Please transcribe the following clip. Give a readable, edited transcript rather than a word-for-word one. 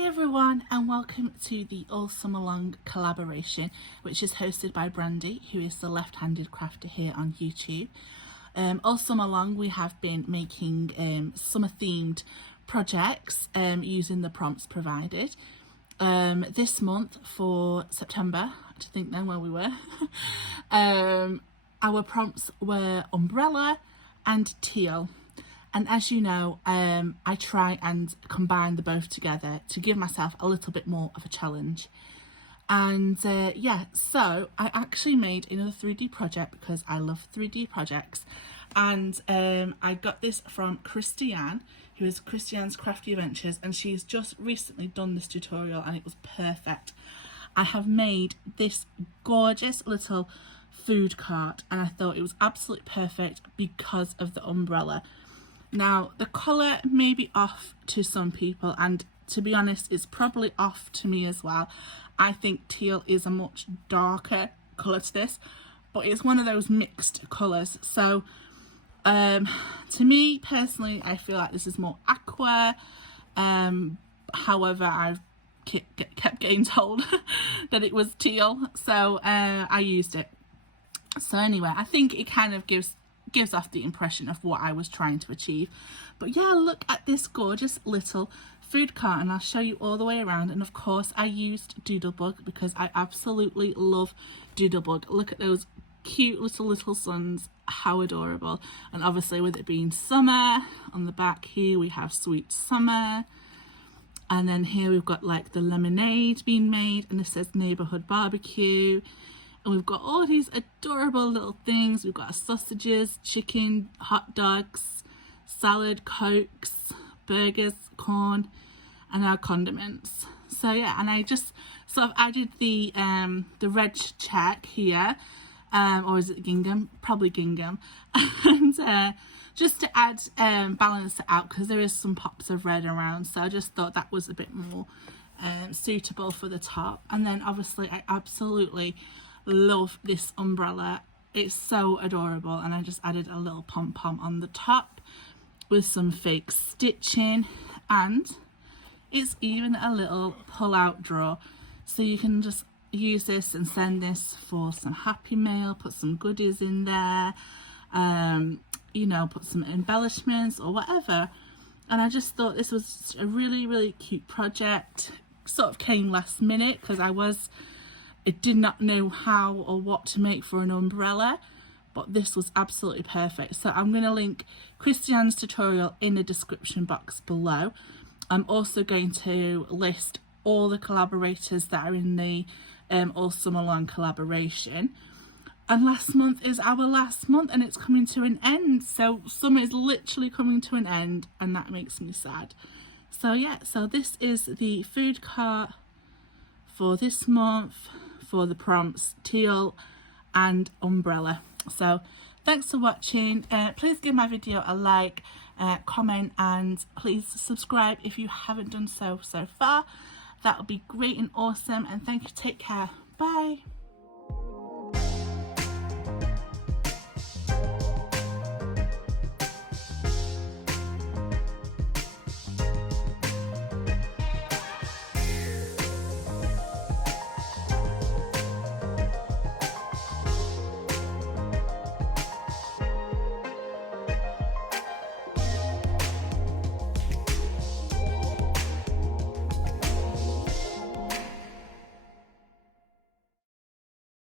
Hi everyone, and welcome to the All Summer Long collaboration, which is hosted by Brandy, who is the left-handed crafter here on YouTube. All summer long we have been making summer themed projects using the prompts provided. This month for September, I think then where we were, our prompts were umbrella and teal. And as you know, I try and combine the both together to give myself a little bit more of a challenge. And yeah, so I actually made another 3D project because I love 3D projects. And I got this from Kristiannes, who is Kristiannes Crafty Adventures, and she's just recently done this tutorial and it was perfect. I have made this gorgeous little food cart and I thought it was absolutely perfect because of the umbrella. Now, the colour may be off to some people, and to be honest, it's probably off to me as well. I think teal is a much darker colour to this, but it's one of those mixed colours. So, to me personally, I feel like this is more aqua. However, I've kept getting told that it was teal, so I used it. So anyway, I think it kind of gives off the impression of what I was trying to achieve. But yeah, look at this gorgeous little food cart, and I'll show you all the way around. And of course I used Doodlebug because I absolutely love Doodlebug. Look at those cute little suns, how adorable. And obviously with it being summer, on the back here we have Sweet Summer, and then here we've got like the lemonade being made, and this says Neighborhood Barbecue. And we've got all these adorable little things. We've got sausages, chicken, hot dogs, salad, cokes, burgers, corn, and our condiments. So yeah, and I just sort of added the red check here, or is it gingham? Probably gingham, and just to add balance it out because there is some pops of red around. So I just thought that was a bit more suitable for the top. And then obviously I absolutely love this umbrella. It's so adorable, and I just added a little pom-pom on the top with some fake stitching, and it's even a little pull-out drawer, so you can just use this and send this for some happy mail, put some goodies in there, you know, put some embellishments or whatever. And I just thought this was a really cute project. Sort of came last minute because I did not know how or what to make for an umbrella, but this was absolutely perfect. So I'm going to link Kristianne's tutorial in the description box below. I'm also going to list all the collaborators that are in the All Summer Long collaboration. And last month is our last month and it's coming to an end. So summer is literally coming to an end, and that makes me sad. So yeah, so this is the food cart for this month, for the prompts, teal and umbrella. So thanks for watching. Please give my video a like, comment, and please subscribe if you haven't done so far. That would be great and awesome. And thank you. Take care. Bye.